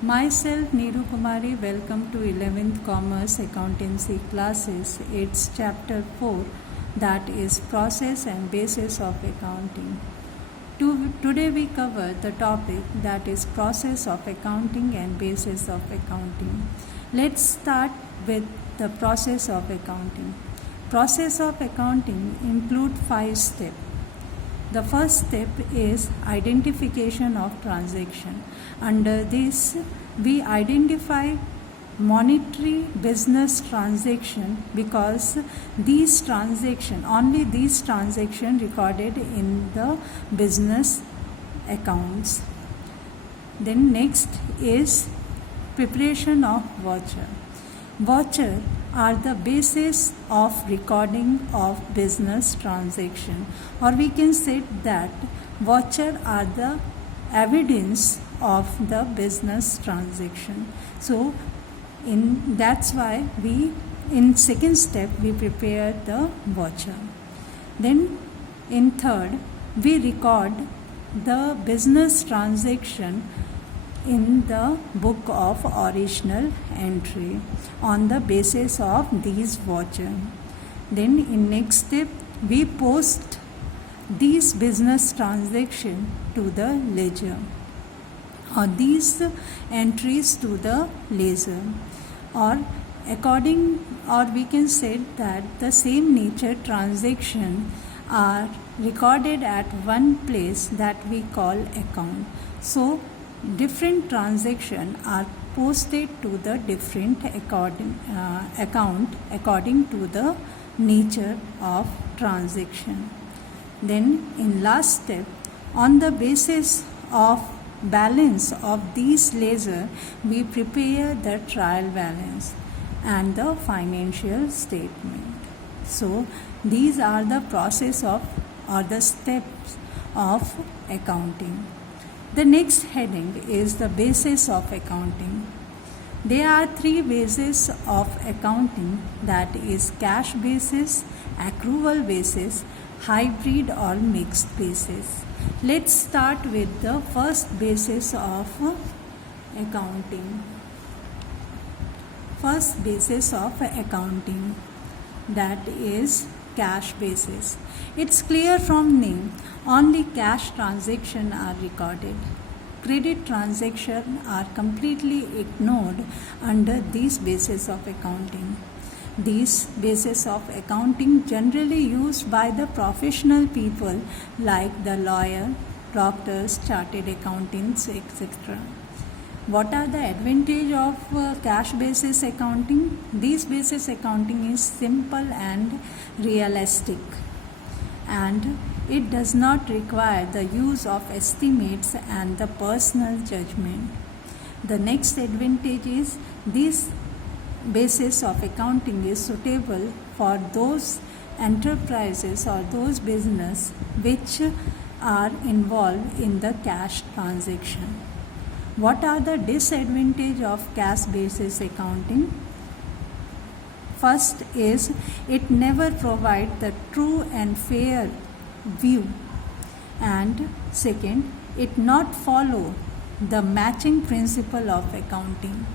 Myself Neeru Kumari, welcome to 11th Commerce Accountancy classes. It's chapter 4, that is process and basis of accounting. Today we cover the topic that is process of accounting and basis of accounting. Let's start with the process of accounting. Process of accounting include 5 steps. The first step is identification of transaction. Under this, we identify monetary business transaction because only these transaction recorded in the business accounts. Then next is preparation of voucher. Voucher are the basis of recording of business transaction, or we can say that voucher are the evidence of the business transaction. So that's why in second step we prepare the voucher. Then in third we record the business transaction in the book of original entry on the basis of these voucher. Then in next step we post these business transaction to the ledger, or these entries to the ledger, or we can say that the same nature transaction are recorded at one place that we call account. So different transactions are posted to the different account according to the nature of transaction. Then in last step, on the basis of balance of these ledger, we prepare the trial balance and the financial statement. So these are the process of or the steps of accounting. The next heading is the basis of accounting. There are 3 bases of accounting, that is cash basis, accrual basis, hybrid or mixed basis. Let's start with the first basis of accounting. First basis of accounting, that is cash basis. It's clear from name, only cash transactions are recorded. Credit transactions are completely ignored under this basis of accounting. These basis of accounting generally used by the professional people like the lawyer, doctors, chartered accountants, etc. What are the advantage of cash basis accounting? This basis accounting is simple and realistic, and it does not require the use of estimates and the personal judgment. The next advantage is this basis of accounting is suitable for those enterprises or those business which are involved in the cash transaction. What are the disadvantages of cash basis accounting? First is it never provides the true and fair view, and second, it not follow the matching principle of accounting.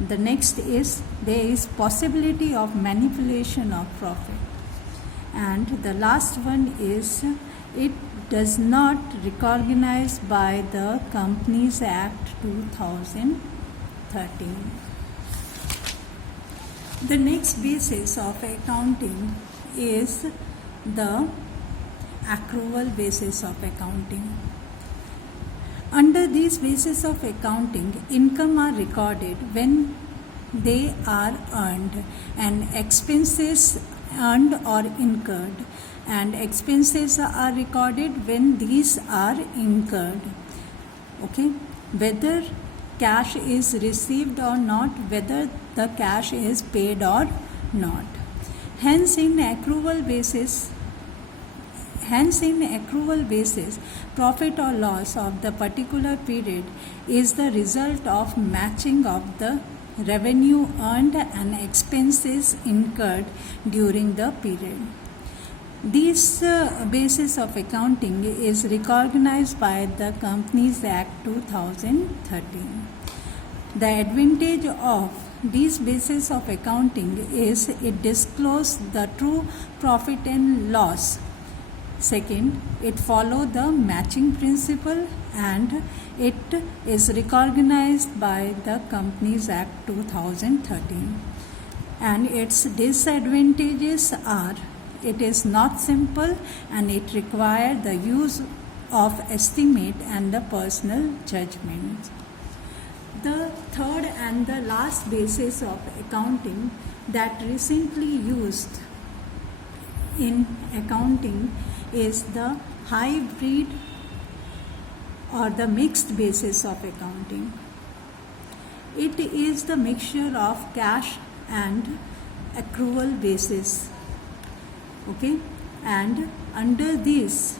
The next is there is possibility of manipulation of profit, and the last one is it does not recognized by the Companies Act 2013. The next basis of accounting is the accrual basis of accounting. Under this basis of accounting, income are recorded when they are earned, and expenses earned or incurred, and expenses are recorded when these are incurred. Okay, whether cash is received or not, whether the cash is paid or not. Hence in accrual basis, profit or loss of the particular period is the result of matching of the revenue earned and expenses incurred during the period. This basis of accounting is recognized by the Companies Act 2013. The advantage of these bases of accounting is it discloses the true profit and loss. Second, it follows the matching principle and it is recognized by the Companies Act 2013. And its disadvantages are it is not simple and it requires the use of estimate and the personal judgment. The third and the last basis of accounting that recently used in accounting is the hybrid or the mixed basis of accounting. It is the mixture of cash and accrual basis. Okay, and under this,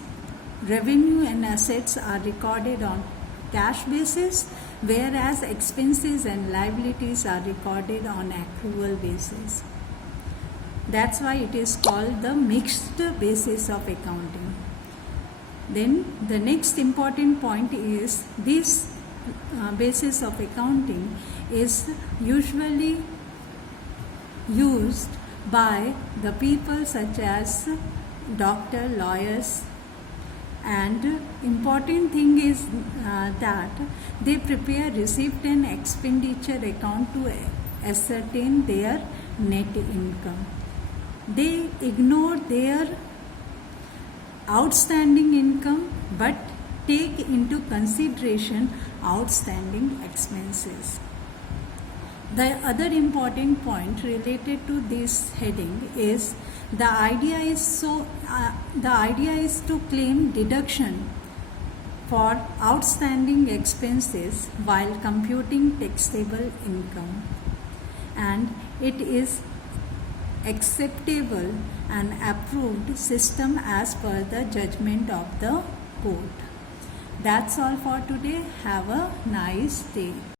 revenue and assets are recorded on cash basis, whereas expenses and liabilities are recorded on accrual basis. That's why it is called the mixed basis of accounting. Then the next important point is this basis of accounting is usually used by the people such as doctor, lawyers, and important thing is that they prepare receipt and expenditure account to ascertain their net income. They ignore their outstanding income but take into consideration outstanding expenses. The other important point related to this heading is the idea is to claim deduction for outstanding expenses while computing taxable income, and it is acceptable and approved system as per the judgment of the court. That's all for today. Have a nice day.